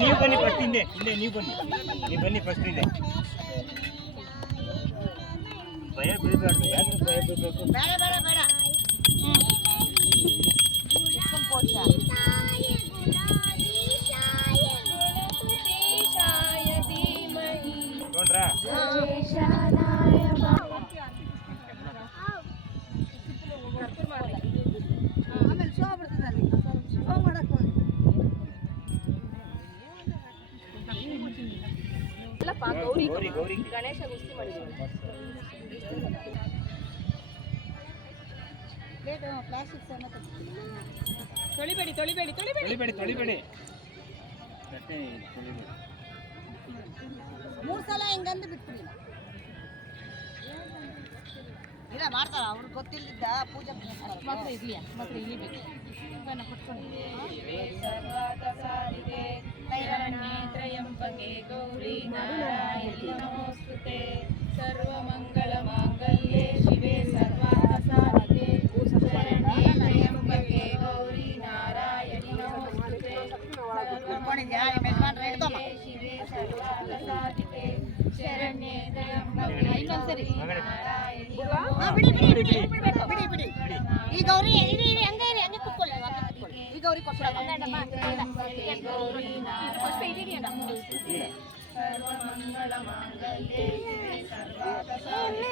ನೀವು ಬನ್ನಿ ಫಸ್ಟ್ ಹಿಂದೆ ನೀವು ಬನ್ನಿ ಫಸ್ಟ್ ಹಿಂದೆ. ಭಯ ಬೀಳಬಾರ್ದು. ಯಾಕೆ ಭಯ ಬೀಳಬೇಕು? ನೋಡ್ರಾ ಗೌರಿ ಗಣೇಶ ಗುಸ್ತಿ ಮಾಡಿದ್ರು. ತೊಳಿಬೇಡಿ ಮೂರು ಸಲ ಹೆಂಗಂದು ಬಿಟ್ಬಿಡಿ. ಇಲ್ಲ ಮಾಡ್ತಾರ ಅವ್ರಿಗೆ ಗೊತ್ತಿಲ್ಲದ ಪೂಜೆ ಮಾತ್ರ ಇರ್ಲಿ ಮಾತ್ರ ಇಳಿಬೇಕು. ತ್ರಯಂಬಕೆ ಗೌರಿ ನಾರಾಯಣಿ ನಮೋಸ್ತುತೆ ಸರ್ವಮಂಗಳ ಮಾಂಗಲ್ಯೆ ಶಿವೆ ಸರ್ವಾರ್ಥಸಾಧಿಕೆ ಶರಣ್ಯೆ ತ್ರಯಂಬಕೆ ಗೌರಿ ನಾರಾಯಣಿ ನಮೋಸ್ತುತೆ ಶಿವೆ ಸರ್ವಾರ್ಥಸಾಧಿಕೆ ಶರಣ್ಯೆ ತ್ರಯಂಬಕೆ ಇನ್ನೊಂದ್ಸರಿ ಬಿಡಿ. ಈ ಗೌರಿ ಹಂಗೆ ಕುತ್ಕೊಳ್ಳಿ. ಈ ಗೌರಿ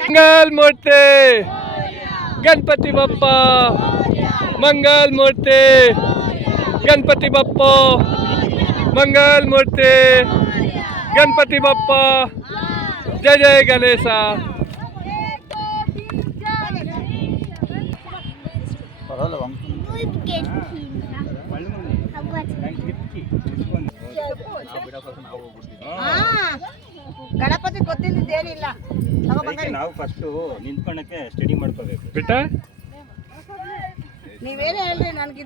मंगल मूर्ति गणपति बप्पा, मंगल मूर्ति गणपति बप्पा, मंगल मूर्ति गणपति बप्पा, जय जय गणेश. ಗಣಪತಿ ಗೊತ್ತಿದ್ದೇನಿಲ್ಲ. ನಾವು ಫಸ್ಟ್ ನಿಂತ್ಕೊಳ್ಳಕ್ಕೆ ಸ್ಟಡಿ ಮಾಡ್ಕೋಬೇಕು. बेटा ನೀವೇನೇ ಹೇಳ್ರಿ ನನಗೆ